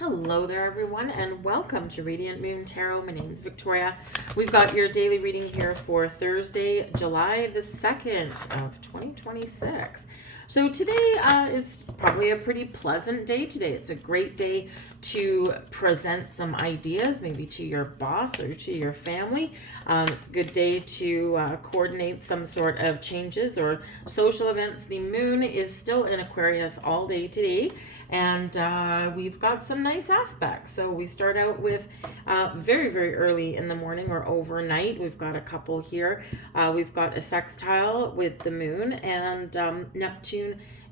Hello there, everyone, and welcome to Radiant Moon Tarot. My name is Victoria. We've got your daily reading here for Thursday, July the 2nd of 2026. So today is probably a pretty pleasant day today. It's a great day to present some ideas, maybe to your boss or to your family. It's a good day to coordinate some sort of changes or social events. The moon is still in Aquarius all day today, and we've got some nice aspects. So we start out with very, very early in the morning or overnight. We've got a couple here. We've got a sextile with the moon and Neptune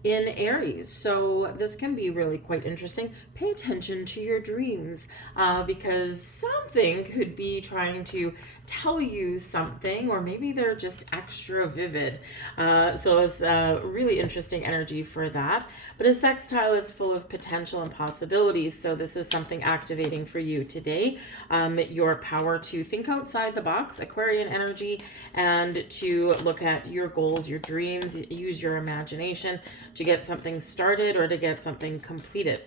in Aries. So this can be really quite interesting. Pay attention to your dreams because something could be trying to tell you something, or maybe they're just extra vivid. So it's really interesting energy for that. But a sextile is full of potential and possibilities. So this is something activating for you today. Your power to think outside the box, Aquarian energy, and to look at your goals, your dreams, use your imagination to get something started or to get something completed.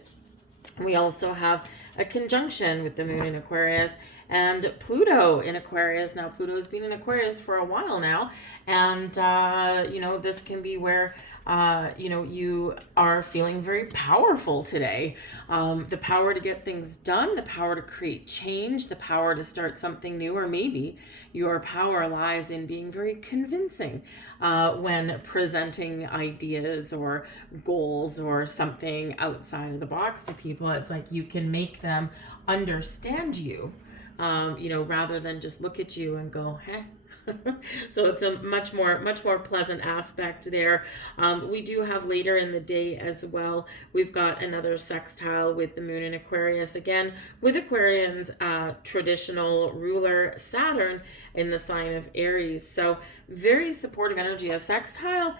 We also have a conjunction with the moon in Aquarius and Pluto in Aquarius. Now, Pluto's been in Aquarius for a while now, and this can be where you are feeling very powerful today. The power to get things done, the power to create change, the power to start something new, or maybe your power lies in being very convincing when presenting ideas or goals or something outside of the box to people. It's like you can make them understand you, rather than just look at you and go, "Heh." So it's a much more pleasant aspect there. We do have later in the day as well, we've got another sextile with the moon in Aquarius, again with Aquarians traditional ruler Saturn in the sign of Aries. So very supportive energy. A sextile,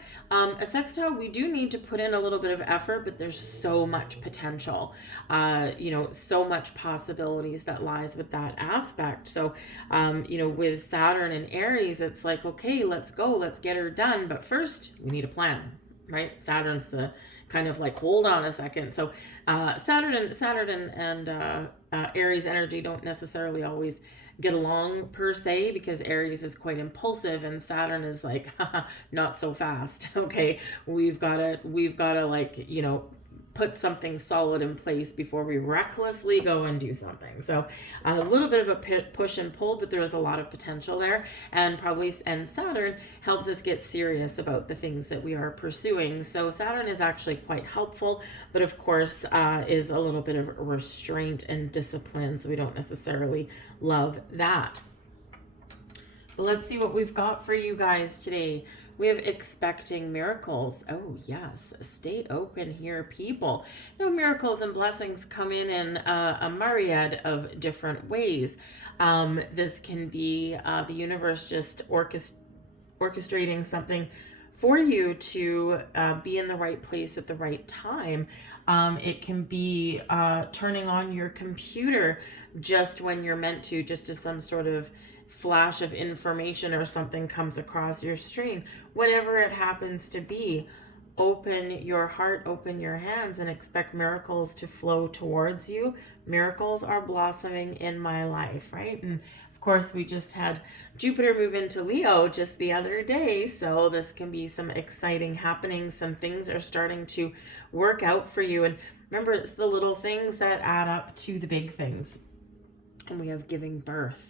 we do need to put in a little bit of effort, but there's so much potential, so much possibilities that lies with that aspect. So with Saturn and Aries, it's like, okay, let's go, let's get her done, but first we need a plan, right? Saturn's the kind of like, hold on a second. So Saturn and Aries energy don't necessarily always get along per se, because Aries is quite impulsive and Saturn is like, not so fast. Okay, we've got to like, put something solid in place before we recklessly go and do something. So a little bit of a push and pull, but there is a lot of potential there, and Saturn helps us get serious about the things that we are pursuing. So Saturn is actually quite helpful, but of course is a little bit of restraint and discipline. So we don't necessarily love that. But let's see what we've got for you guys today. We have expecting miracles. Oh, yes. Stay open here, people. Miracles and blessings come in a myriad of different ways. This can be the universe just orchestrating something for you to be in the right place at the right time. It can be turning on your computer just when you're meant to, just as some sort of flash of information or something comes across your screen. Whatever it happens to be, open your heart, open your hands, and expect miracles to flow towards you. Miracles are blossoming in my life, right? And of course, we just had Jupiter move into Leo just the other day, so this can be some exciting happenings. Some things are starting to work out for you. And remember, it's the little things that add up to the big things. And we have giving birth.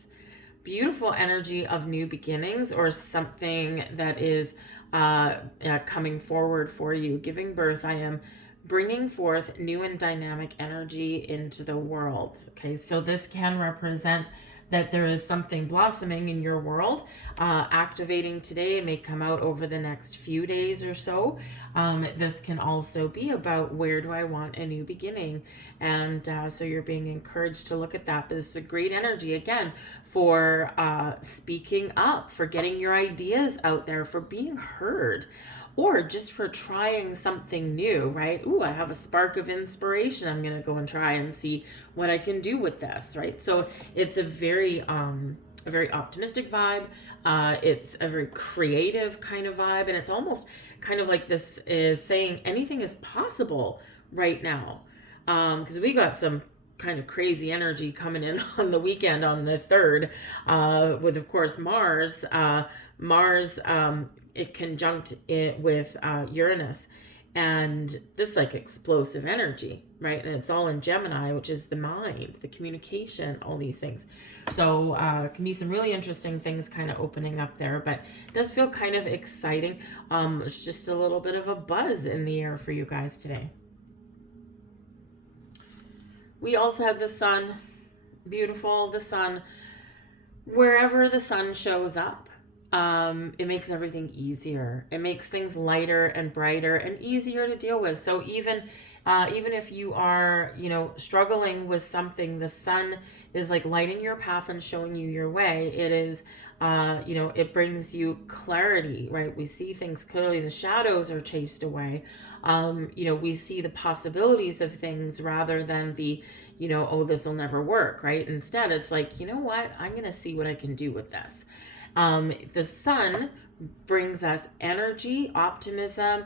Beautiful energy of new beginnings, or something that is coming forward for you. Giving birth, I am bringing forth new and dynamic energy into the world. Okay, so this can represent that there is something blossoming in your world, activating today. It may come out over the next few days or so. This can also be about, where do I want a new beginning? And so you're being encouraged to look at that. This is a great energy, again, for speaking up, for getting your ideas out there, for being heard, or just for trying something new, right? Ooh, I have a spark of inspiration. I'm going to go and try and see what I can do with this, right? So it's a very optimistic vibe. It's a very creative kind of vibe. And it's almost kind of like this is saying anything is possible right now. Because we got some kind of crazy energy coming in on the weekend on the 3rd, with, of course, Mars. It conjunct it with Uranus. And this like explosive energy, right? And it's all in Gemini, which is the mind, the communication, all these things. So it can be some really interesting things kind of opening up there, but it does feel kind of exciting. It's just a little bit of a buzz in the air for you guys today. We also have the sun, beautiful, the sun. Wherever the sun shows up, it makes everything easier. It makes things lighter and brighter and easier to deal with. So even if you are, struggling with something, the sun is like lighting your path and showing you your way. It is, it brings you clarity, right? We see things clearly. The shadows are chased away. We see the possibilities of things rather than the, oh, this will never work, right? Instead, it's like, you know what? I'm going to see what I can do with this. The sun brings us energy, optimism,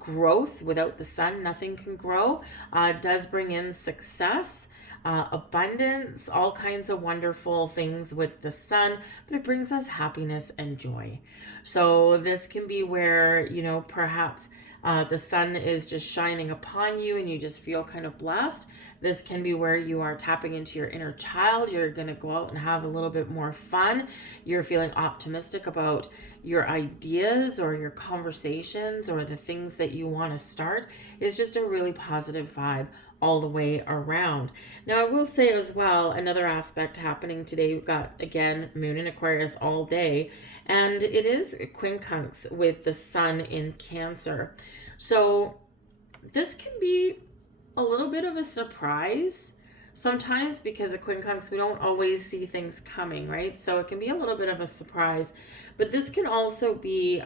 growth. Without the sun, nothing can grow. It does bring in success, abundance, all kinds of wonderful things with the sun, but it brings us happiness and joy. So this can be where, perhaps the sun is just shining upon you and you just feel kind of blessed. This can be where you are tapping into your inner child. You're going to go out and have a little bit more fun. You're feeling optimistic about your ideas or your conversations or the things that you want to start. It's just a really positive vibe all the way around. Now, I will say as well, another aspect happening today, we've got, again, Moon in Aquarius all day, and it is quincunx with the sun in Cancer. So this can be a little bit of a surprise sometimes, because at quincunx we don't always see things coming, right? So it can be a little bit of a surprise, but this can also be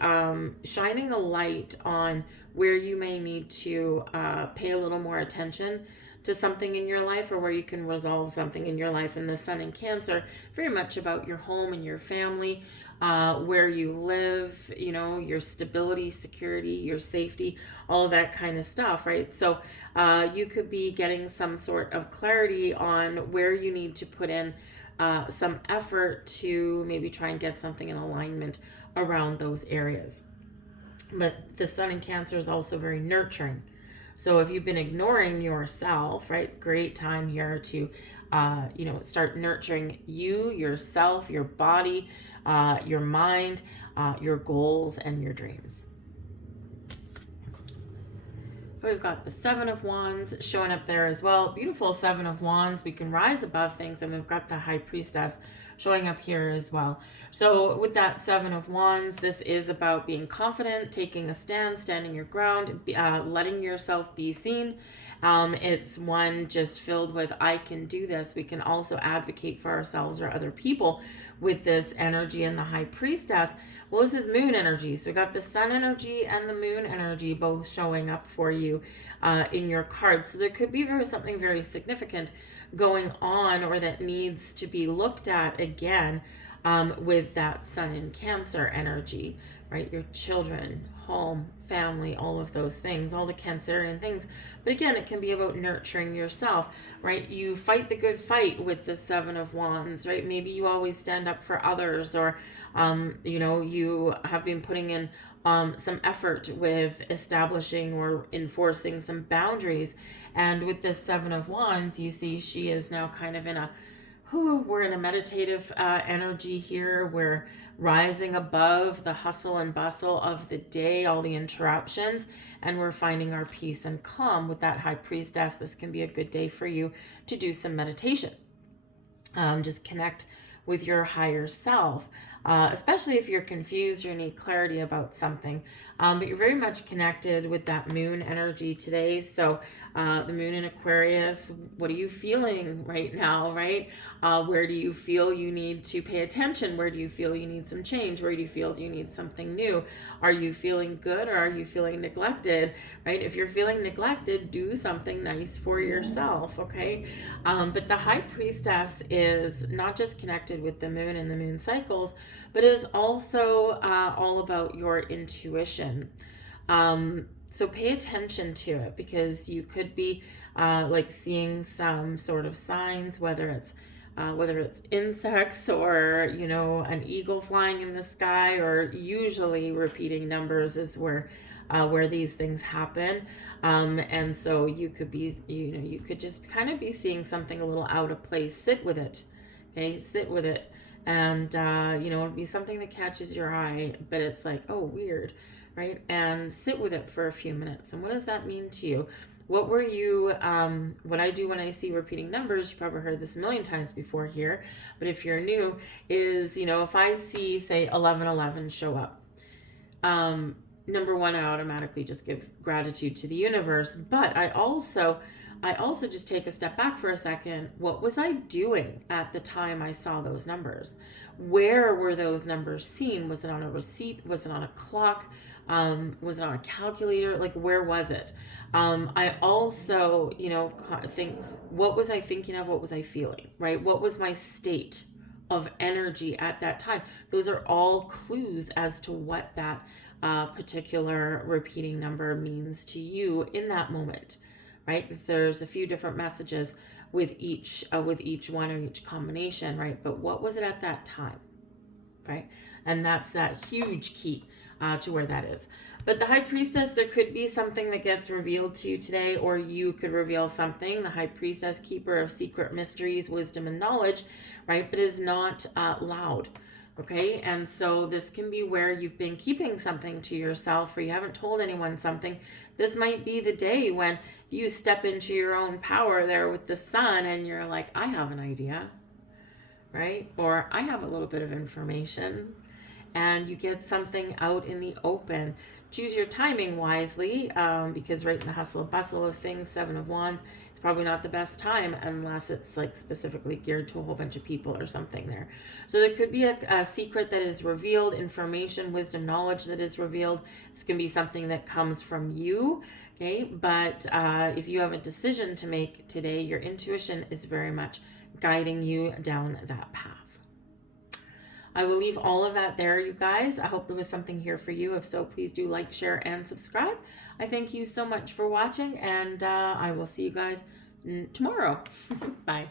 shining a light on where you may need to pay a little more attention to something in your life, or where you can resolve something in your life. And the sun in Cancer, very much about your home and your family, where you live, your stability, security, your safety, all of that kind of stuff, right? So you could be getting some sort of clarity on where you need to put in some effort to maybe try and get something in alignment around those areas. But the sun in Cancer is also very nurturing. So if you've been ignoring yourself, right, great time here to, start nurturing you, yourself, your body, your mind, your goals, and your dreams. We've got the Seven of Wands showing up there as well. Beautiful Seven of Wands. We can rise above things, and we've got the High Priestess showing up here as well. So with that Seven of Wands, this is about being confident, taking a stand, standing your ground, letting yourself be seen. It's one just filled with, I can do this. We can also advocate for ourselves or other people with this energy and the High Priestess. Well, this is moon energy. So we got the sun energy and the moon energy both showing up for you in your cards. So there could be something very significant going on, or that needs to be looked at again with that sun in Cancer energy, right? Your children, home, family, all of those things, all the Cancerian things. But again, it can be about nurturing yourself, right? You fight the good fight with the Seven of Wands, right? Maybe you always stand up for others, or, you have been putting in some effort with establishing or enforcing some boundaries. And with this Seven of Wands, you see she is now kind of in we're in a meditative energy here. We're rising above the hustle and bustle of the day, all the interruptions, and we're finding our peace and calm with that High Priestess. This can be a good day for you to do some meditation. Just connect with your higher self, especially if you're confused or need clarity about something. But you're very much connected with that moon energy today. So the moon in Aquarius, what are you feeling right now, right? Where do you feel you need to pay attention? Where do you feel you need some change? Where do you feel you need something new? Are you feeling good, or are you feeling neglected, right? If you're feeling neglected, do something nice for yourself, okay? But the High Priestess is not just connected with the moon and the moon cycles, but is also all about your intuition. So pay attention to it, because you could be like seeing some sort of signs, whether it's insects, or an eagle flying in the sky, or usually repeating numbers is where these things happen. And so you could be, you could just kind of be seeing something a little out of place. Sit with it. Okay, sit with it. And it'll be something that catches your eye, but it's like, oh, weird, right? And sit with it for a few minutes. And what does that mean to you? What were you, what I do when I see repeating numbers, you probably heard this a million times before here, but if you're new, is, if I see, say, 1111 show up, number one, I automatically just give gratitude to the universe, but I also just take a step back for a second. What was I doing at the time I saw those numbers? Where were those numbers seen? Was it on a receipt? Was it on a clock? Was it on a calculator? Like, where was it? I also, think, what was I thinking of? What was I feeling, right? What was my state of energy at that time? Those are all clues as to what that particular repeating number means to you in that moment, right? Because there's a few different messages with each one, or each combination, right? But what was it at that time, right? And that's that huge key to where that is. But the High Priestess, there could be something that gets revealed to you today, or you could reveal something. The High Priestess, keeper of secret mysteries, wisdom, and knowledge, right? But is not loud. Okay, and so this can be where you've been keeping something to yourself, or you haven't told anyone something. This might be the day when you step into your own power there with the sun, and you're like, I have an idea, right? Or I have a little bit of information, and you get something out in the open. Choose your timing wisely, because right in the hustle and bustle of things, Seven of Wands, it's probably not the best time unless it's like specifically geared to a whole bunch of people or something there. So there could be a secret that is revealed, information, wisdom, knowledge that is revealed. This can be something that comes from you, okay? But if you have a decision to make today, your intuition is very much guiding you down that path. I will leave all of that there, you guys. I hope there was something here for you. If so, please do like, share, and subscribe. I thank you so much for watching, and I will see you guys tomorrow. Bye.